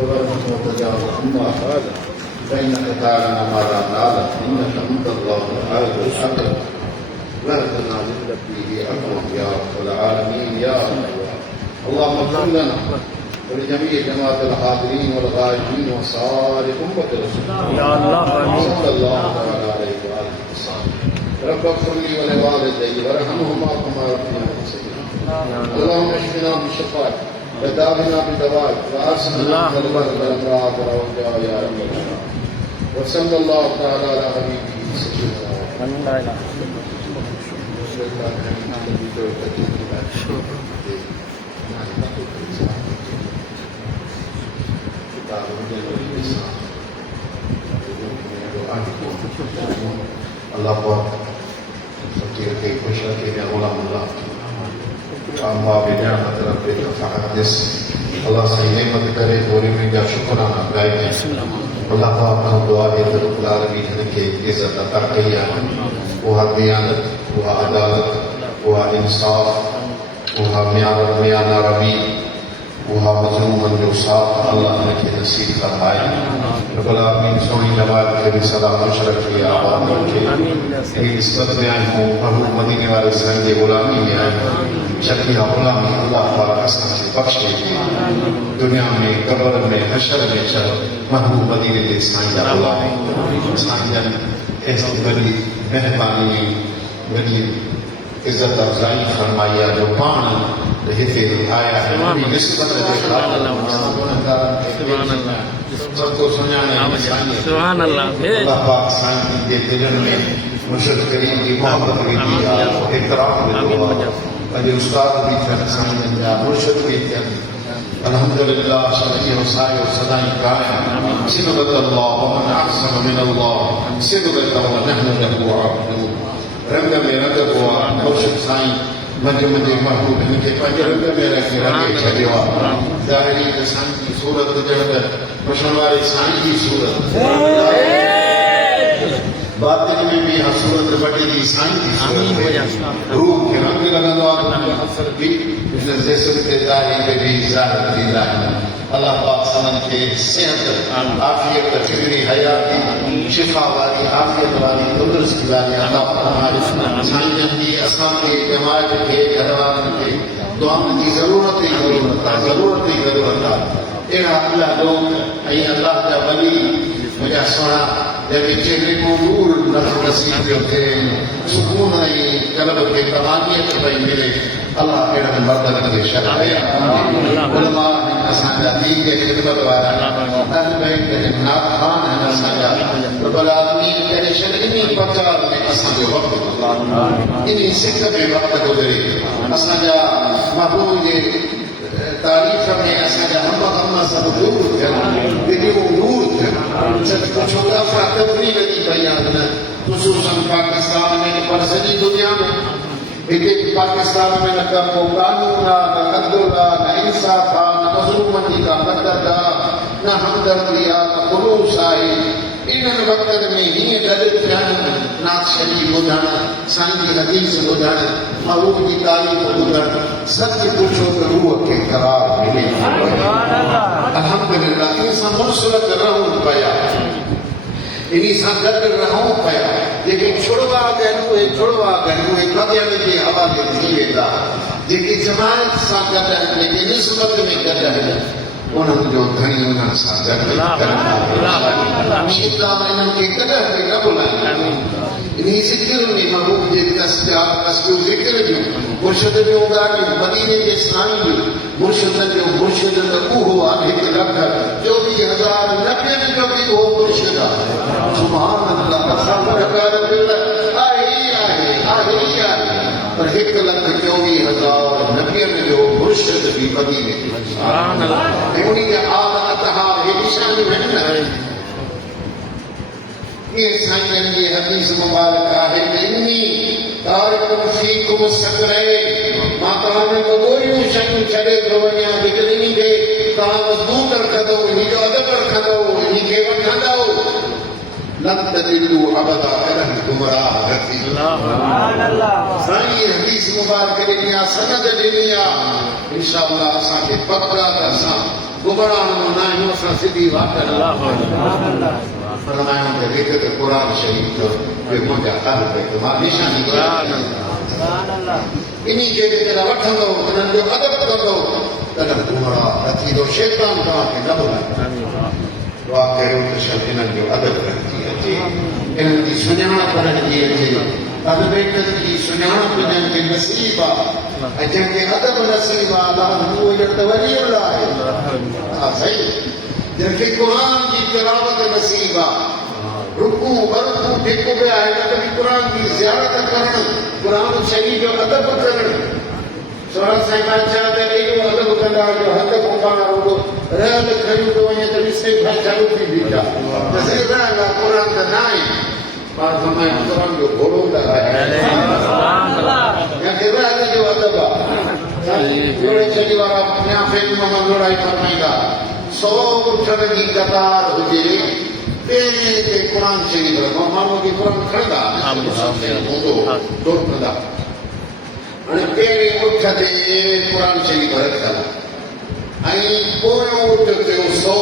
والرحمة وتجاوز عما هذا فإنك تعلم ما لا نعلم إنك أنت الله الحي الحكيم لا تنال إلا فيه أمرا يا رب العالمين يا الله. اللهم اغفر لنا ولجميع جماعة الحاضرين والغائبين وصالح أمة رسول يا الله آمين. صلى الله تعالى عليه وآله وسلم. رب اغفر لي ولوالدي وارحمهما كما ربياني صغيرا. اللهم اشفنا بشفائك وداونا بدوائك وأسلنا من البرد والأمراض والأوجاع يا رب العالمين. وصلى الله تعالى على حبيبه سيدنا محمد. Allah buat fakir ke kusyar ke ya ulam Allah. Allah bina matlaab bina fahadis. Allah sayyid mat kare boli mein ja शुक्राना गाए. Allah पाक का दुआ है तो आलमीन के इज्जत अता किया. वो दियानत, वो अदालत, वो इंसाफ, वो मियाना रबी, वो मजलूमन जो साफ अल्लाह ने के नसीब फरमाए. रब्बुल आलमीन सोई जमात के सदा मुशरफ की आबाद रखे. इस वक्त में आए हो महबूब मदीने वाले संग गुलामी में आए. शकीला गुलामी अल्लाह पाक असर से बख्शे. दुनिया में कब्र में हशर में चल महबूब मदीने के साईं गुलामी साईं ऐसी बड़ी मेहरबानी बड़ी इज्जत अफजाई फरमाया जो पान हिते आया है निस्बत के सबको सुनाने सुभान अल्लाह अल्लाह पाक साईं के दिल में मुर्शिद करीम की मोहब्बत की इकराम अज उस्ताद भी थे साईं जा मुर्शिद भी थे अल्हम्दुलिल्लाह शरीय वसाय सदाई कायम सिबत अल्लाह व मन अहसन मिन अल्लाह सिबत व नहनु लहु आबदून. रंग में रंग हुआ मुर्शिद साईं मजे मजे महबूब इनके पंज रंग में रखे रंगे छॾियो आहे. ज़ाहिरी त साईं जी सूरत ॼण पुछण वारे साईं जी सूरत बातिन में भी सूरत वॾी जी साईं जी सूरत रूह खे रंग लॻंदो आहे असर बि हिन जिस्म ते ज़ाहिरी में बि ज़ाहिर थींदा आहिनि. अल्लाह पाक सभिनि खे सिहत आफ़ियत फिक्री हयाती शिफ़ा वारी आफ़ियत वारी तंदुरुस्ती वारी अता फरमाए. साईं जी असांखे जमात खे घर वारनि खे दुआउनि जी ज़रूरत ई ज़रूरत आहे. अहिड़ा अल्लाह लोग ऐं अल्लाह जा वली मुंहिंजा सुहिणा जंहिंखे चेहरे को नूर नसीब पियो थिए सुकून ऐं क़ल्ब खे तमानियत पई मिले. अल्लाह अहिड़नि मर्दनि खे शक़ाया उलमा असांजा दीन जे ख़िदमत वारा अहल बैत जे नाख़ान आहिनि असांजा. रब्बुल आलमीन करे छॾ इन पकार में असांजो वक़्तु इन सिक में वक़्तु गुज़रे. असांजा महबूब जे तारीफ़ में असांजा हम सभु दूर थियनि दिलियूं नूर थियनि. कुझु अफ़रा तफ़री लॻी पई आहे ख़ुसूसन पाकिस्तान में पर सॼी दुनिया में हिते पाकिस्तान में न का को कानून आहे न अदल आहे न इंसाफ़ आहे न मज़लूमनि जी का मदद आहे न हमदर्दी आहे न ख़ुलूस आहे. इन्हनि वक़्तनि में हीअं गॾु थियनि नात शरीफ़ ॿुधणु साईं जी हदीस ॿुधणु महबूब जी तारीफ़ ॿुधणु सच पुछो त रूह खे क़रार मिले. अल्हम्दुलिल्लाह इन सां मुनसरत रहूं पिया इन सां गॾु रहूं पिया. जेके छुड़वा गहन उहे कब्यनि जे हवाले थी वेंदा. जेके जमायत सां गॾु आहिनि जेके निस्बत में गॾु आहिनि उन्हनि जो धणी उन्हनि सां गॾु इन्हनि खे कॾहिं न भुलाइनि. इन ज़िक्र में महबूब जे तस्बीह ज़िक्र जूं मुर्शिद जूं ॻाल्हियूं मदीने जे साईं जूं मुर्शिदनि जो मुर्शिद त उहो आहे 1,24,000 नबियनि जो बि उहो मुर्शिद आहे. सुभान अल्लाह असां आहे पर 1,24,000 नबियनि जो मुर्शिद बि मदीने में उन जा आल अतहार हेॾी शानियूं आहिनि. ये साईं जी हदीस मुबारक आहे इन्नी तारिकुम फीकुम सकरैन मां तव्हां में गोरियूं शयूं छॾे थो वञां बिजली खे तव्हां मज़बूत रखंदो इन जो अदब रखंदो इन खे वठंदो लन तजिदू अबदा अहल गुमराह रखी. साईं हदीस मुबारक ॾिनी आहे सनद ॾिनी आहे. इंशाअल्लाह असांखे पक आहे त असां गुमराह ना ही असां सिधी वाट फरमाया त हिक त क़ुर शरीफ जो ॿियो मुंहिंजा अहल बैत मां निशानी इन्ही जे जेकॾहिं वठंदो उन्हनि जो अदब कंदो तॾहिं गुमराह न थींदो शैतान तव्हांखे न ॿुधाए दुआ करियो त शब इन्हनि जो अदब रखी अचे इन्हनि जी सुञाणप रखी अचे अहल बैतनि जी सुञाणप जंहिंखे नसीब आहे ऐं जंहिंखे अदब नसीब आहे अलाह उहो ॼण त वरी आहे हा सही जंहिंखे क़ुर जी तिलावत नसीब आहे रुकू वरकू जेको बि आहे न त बि क़ुर जी ज़ियारत करणु क़ुर शरीफ़ जो अदब करणु सोहर साईं बादशाह त एॾो अदब कंदा जो हद खां पाण रुगो रहियल खयूं थो वञे त ॾिसे चालू थी बीठा त सिर्फ़ु क़ुर त न आहे पाण फरमायो क़ुर जो घोड़ो त आहे जंहिंखे रहियल जो अदब आहे जोड़े छॾी वारा ॿिया फ़िल्म में लड़ाई फरमाईंदा 100 उठण जी कतार हुजे पहिरें ते क़ुर शरीफ़ रखो माण्हू खे क़ुर खणंदा हूंदो डुकंदा हाणे पहिरें उठ ते क़ुर शरीफ़ रखियल ऐं पोयों उठ थियो 100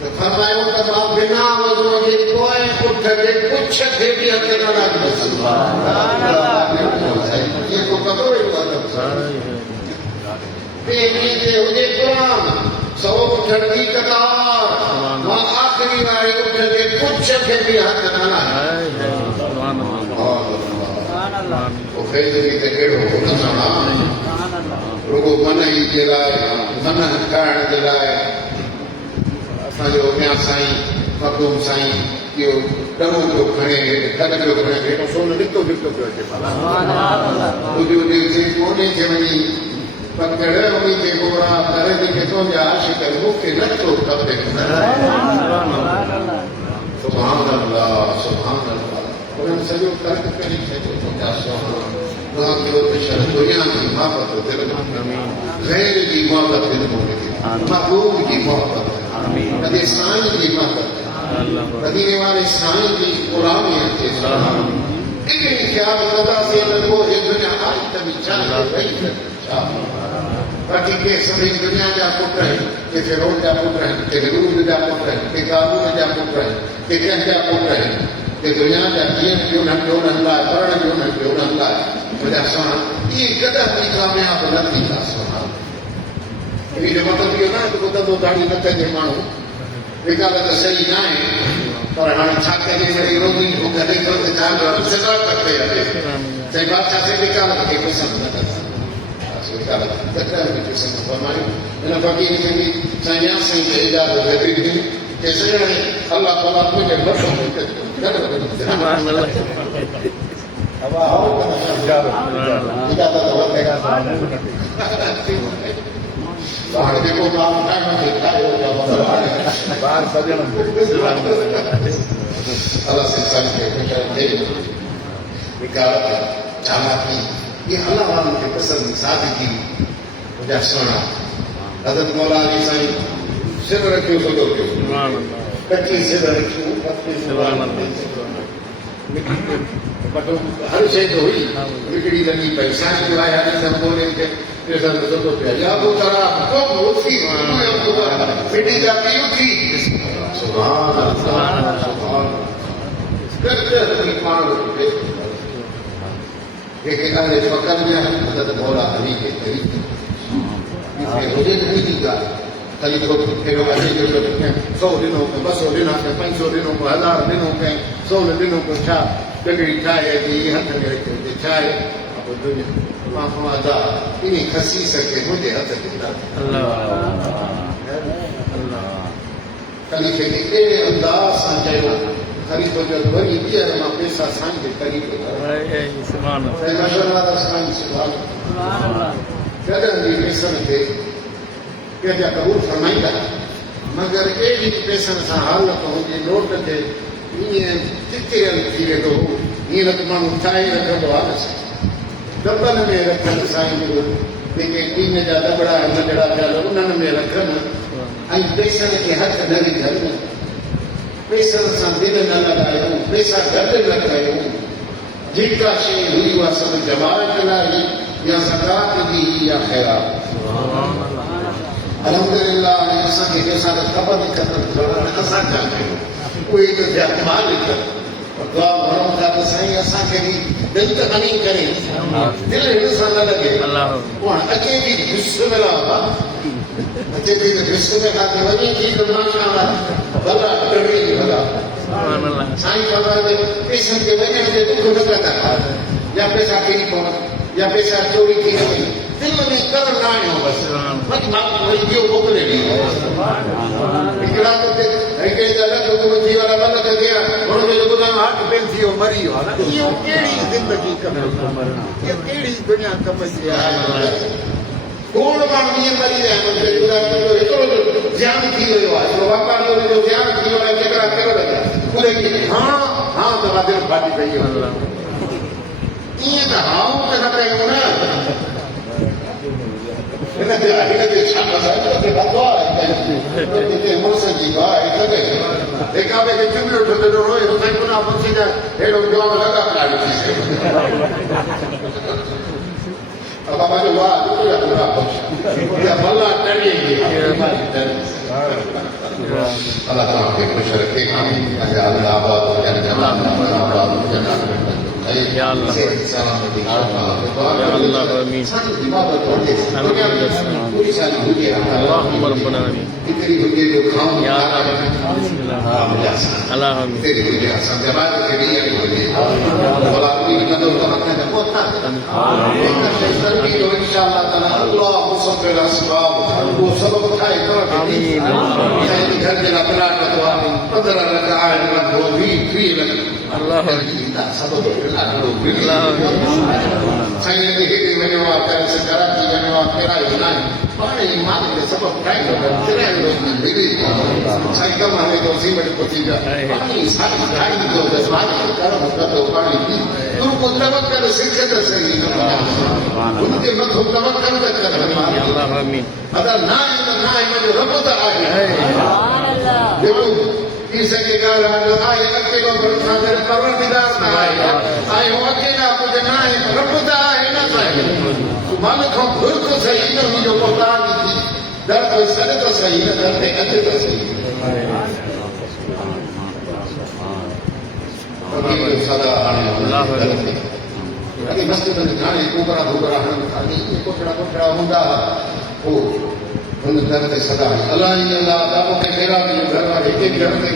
त फरमायो त मां बिना वज़न जे पोएं उठ ते कुछ खे बि हथ न लॻंदुसि जेको कंदो पहिरीं ते हुजे क़ुर 100 उठण जी कतार मां आख़िरी वारे उठ ते कुछ खे बि हथ न लॻंदुसि फैज़री त कहिड़ो हुन सां रुगो मन ई जे लाइ मन हटाइण जे लाइ असांजो अॻियां साईं मखदूम साईं इहो डरो पियो खणे खॾ पियो खणे हेठो सोन निकितो निकितो पियो अचे ॿुधी ॿुधी कोन्हे खे वञी पकड़ उन्ही खे गोरा कर जेके तुंहिंजा आशिक़ मूंखे नथो खपे सुभान अल्लाह सुभान अल्लाह उन्हनि सॼो तर्क करे छॾियो तुंहिंजा सुभान दुआ कयो त शर दुनिया जी मोहबत दिल में ग़ैर जी मोहबत दिल में महबूब जी मोहबत कॾहिं साईं जी मोहबत मदीने वारे साईं जी ग़ुलामी अचे इन्ही ख़्याल कंदासीं त पोइ दुनिया आई त बि छा बाक़ी के सभी दुनिया जा पुट आहिनि के फिरौन जा पुट आहिनि के नमरूद जा पुट आहिनि के कारून जा पुट आहिनि के कंहिंजा पुट आहिनि के दुनिया जा जीअण जो उन्हनि लाइ पढ़ण जो उन्हनि लाइ वॾा सोना इहे कॾहिं बि कामयाब न थींदा सोना इन जो मतिलबु इहो न आहे त ॿुधंदो दाढ़ी न कंदे माण्हू विकाल त सही न आहे पर हाणे छा कजे वरी रोगी कॾहिं सदा करे चई बादशाह से विकालत खे पसंदि न कंदा इन फ़क़ीर खे बि साईं साईं खे इजाज़त ॾिनी कि साईं अलाह ताला तुंहिंजे मथां हाणे जेको माण्हू अलाह साईं खे विकालत चालाकी ये अल्लाह वालों के पसंद सादगी मुझे सोना हज़रत मौला अली साईं सिर रखियो सॼो पियो कची सिर रखियो हर शइ जो हुई हिकिड़ी लॻी पई साईं जो आहे हली बोले खे सॼो पिया या तो तारा को उथी मिटी जा पी उथी सुभान अल्लाह सुभान जेके अहले फ़क़्र में आहिनि हज़रत मौला अली खे हुजे त ॿी ॻाल्हि ख़लीफ़ो कहिड़ो अली जो 100 ॾिनो के 200 ॾिना के 500 ॾिनो के 1000 ॾिनो के 100 ॾिनो के छा डगड़ी ठाहे अची हथ में रखियो ते छा आहे मां फरमादा इन ख़सीस खे मुंहिंजे हथ में ख़लीफ़े खे अहिड़े अंदाज़ सां चयो ख़लीफ़ो जो वरी ॿीहर मां पैसा साईं जे क़रीब कॾहिं बि पैसनि खे कंहिंजा क़बूल फरमाईंदा मगर अहिड़ी पैसनि सां हालत हुजे नोट खे ईअं चिकियल थी वेंदो ईअं न त माण्हू ठाहे रखंदो आहे दॿनि में रखनि साईं जेके टीन जा दॿड़ा नंढड़ा थियल उन्हनि में रखनि ऐं पैसनि खे हथ न विझनि पैसनि सां दिलि न लॻायूं पैसा गॾु न कयूं जेका शइ हुई उहा सभु जमायत लाइ या ज़कात जी या ख़ैरात अल्हम्दुलिल्लाह ने असांखे कंहिंसां त ख़बर ई करणु असां छा कयूं उहे त थिया मालिक दुआ घुरूं था त साईं असांखे बि दिलि त खणी करे दिलि हिन सां न लॻे पाण अचे थी बिस्मिल्लाह अचे थी त बिस्मिल्लाह ते वञे थी त माशाअल्लाह भला टड़ी भला साईं फरमाए पैसनि ते वञण ते दुख न कंदा या पैसा किरी पवनि या पैसा चोरी थी न वञे दिल में करणु न आयो बसि वरी ॿियो मोकिले ॾींदो हिकिड़ा त हिकिड़े जा लख थी वारा ॿ लख थिया हुनखे जो ॿुधायो हार्ट फेल थी वियो मरी वियो इहो कहिड़ी ज़िंदगी इहो कहिड़ी दुनिया कम जी आहे खोड़ माण्हू ईअं मरी विया आहिनि हिकिड़ो जाम थी वियो आहे हिकिड़ो वापारी जो जाम थी वियो आहे केतिरा करोड़ लॻा हा तव्हां दिलि फाटी पई ईअं त हाऊं त न कयूं न हिनते छा मुड़ुस जी भाउ हिक ॿिए खे चुमियो ठुलो रोए पुना मुंहिंजी जा हेॾो जवाब लॻा पिया ॾिसी बाबा जो वाह पूरा भला टड़ी अल्लाह तव्हांखे ख़ुशि रखे अल्लाह आबाद हुजनि जमात आबाद हुजनि या अल्लाह आमीन अल्लाहुम्मा रब्बना आमीन इतनी हुजे जो खाऊं या अल्लाह आमीन तेरी हुजे असां जमात खे बि अहिड़ी हुजे भला कोई कंदो त मथां जा पोता आमीन इंशाअल्लाह ताला अल्लाह मुसब्बिल असबाब वो सबब ठाहे करो आमीन घर जे लाइ प्लाट तो आमीन 15 लख आए लख 20 लख अल्लाह सबब साईं खे हेॾे वञिणो आहे करे कराची वञिणो आहे किरायो न आहे पाण ई मालिक सबबु ठाहींदो किरायो मिले साईं कमु हले थो सीमेंट पहुची पिया पाणी साईं ठाहींदो त मालिक कर्म कंदो पाणी तूं को तवकल सिख त सही हुनजे मथो तवकल त कर अल्लाह आमीन अगरि न आहे त न आहे मुंहिंजो रब त आहे थी सघे ॻाल्हि आहे अकेलो परवरदिगार न आहे ऐं अकेला कुझु न आहे रब त आहे न साईं मालिक खां घुर त सही न मुंहिंजो मुहताज थी दर ते सॾ त सही न दर ते अच त सही सदा हाणे मस्जिद में हाणे गोबरा गोबरा हणनि था कोठड़ा हूंदा पोइ हुन दर ते सदा अलाह ई अलाह ॾाढो के फेरा बि घर वारे हिकु घर ते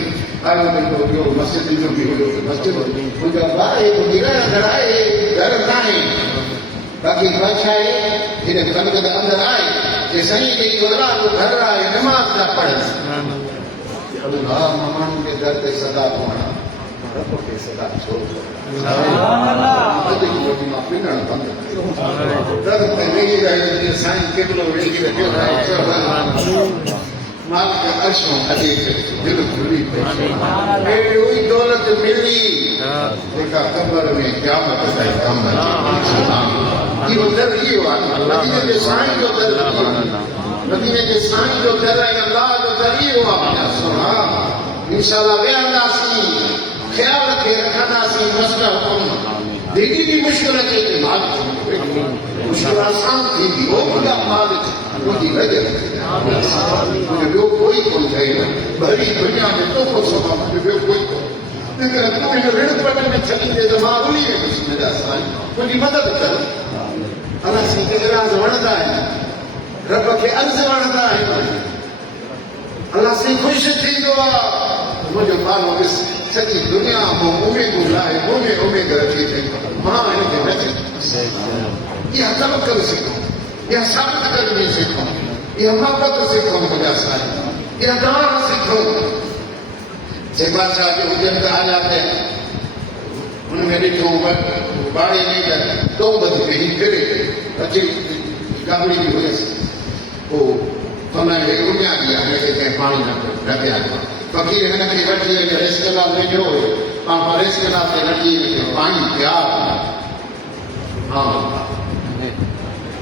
आयो वेंदो ॿियो मस्जिद जो बि हुयो मस्जिद मुंहिंजा ॿार घर आहे घर न आहे बाक़ी छा आहे हिन कनक जे अंदरि आहे कि साईं जेकी औलाद घर आहे नमाज़ था पढ़नि अलाह माण्हुनि जे दर ते सदा पवणा रब खे सदा छो मां पिनण बंदि दर ते वेही रहियो साईं केतिरो वेही रहियो मालिक अर्शों अॾे दिलि खुली पई अहिड़ी हुई दौलत मिली जेका कबर में क़यामत ताईं कम अचे इहो दर इहो आहे मदीने जे साईं जो दर इहो आहे मदीने जे साईं जो दर ऐं अलाह जो दर इहो आहे सुना इंशाअल्लाह वेहंदासीं ख़्याल खे रखंदासीं मसला हुकुम जेकी बि मुश्किल अचे थी मालिक मुश्किल आसान थींदी हो खुदा मालिक मुंहिंजी नज़र ॿियो कोई कोन ठही भरी दुनिया में तोहफ़ो सभु ॿियो कोई कोन तूं हिन ऋण पट में छॾींदे त मां रुली वेंदुसि मुंहिंजा साईं मुंहिंजी मदद कर अलाह साईं खे राज़ वणंदा आहिनि रब खे अर्ज़ वणंदा आहिनि अलाह साईं ख़ुशि थींदो आहे मुंहिंजो माण्हू ॾिस सॼी दुनिया मां उमेदूं लाइ उमेद अची थी मां हिनखे न चई इहा तवकल सिखो इहा साबित करणी सिखो इहा मोहबत सिखो मुंहिंजा साईं इहा दान सिखो जे बादशाह जो हुजनि त आया पिया हुनमें ॾिठो बाड़े में दो बज वेही फिरे अची गाबड़ी बि हुयसि पोइ हुनखे उञा बि आहे हुनखे कंहिं पाणी न पिया फ़क़ीर हिनखे वठी रेस्कलाल वेठो हुयो पाण रेस्कलाल ते वठी पाणी पिया हा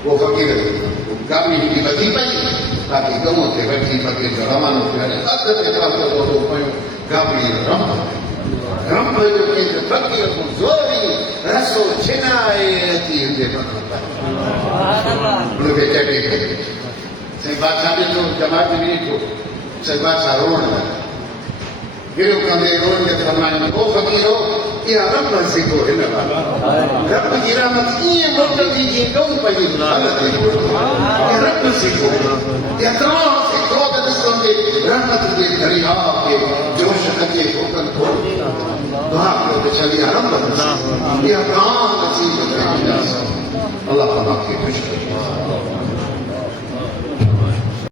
वो फ़क़ीर गाबड़ी हिनजी वधी पई बाक़ी गऊं ते वठी फ़क़ीर जो रवानो थियो अधु ते पहुतो पियो गाबड़ी रम जो कंहिंजो फ़क़ीर को ज़ोरी रसो छिनाए अची हुनजे मथां हुनखे चटे साईं बादशाह ॾिठो जमात में ॾिठो साईं बादशाह रोअण लॻा गिरो कंदे रोअण जे फरमाइनि ओ फ़क़ीरो इहा रब सिखो हिन वारा रब जी रहमत ईअं मोटंदी जीअं ॾोह पंहिंजी हालत ते इहा रब सिखो एतिरो सिखो त ॾिसो ते रहमत जे दरिया खे जोश अचे फोकन थो दुआ कयो त छा इहा रब इहा कान नसीब करे अलाह पाक खे ख़ुशि करे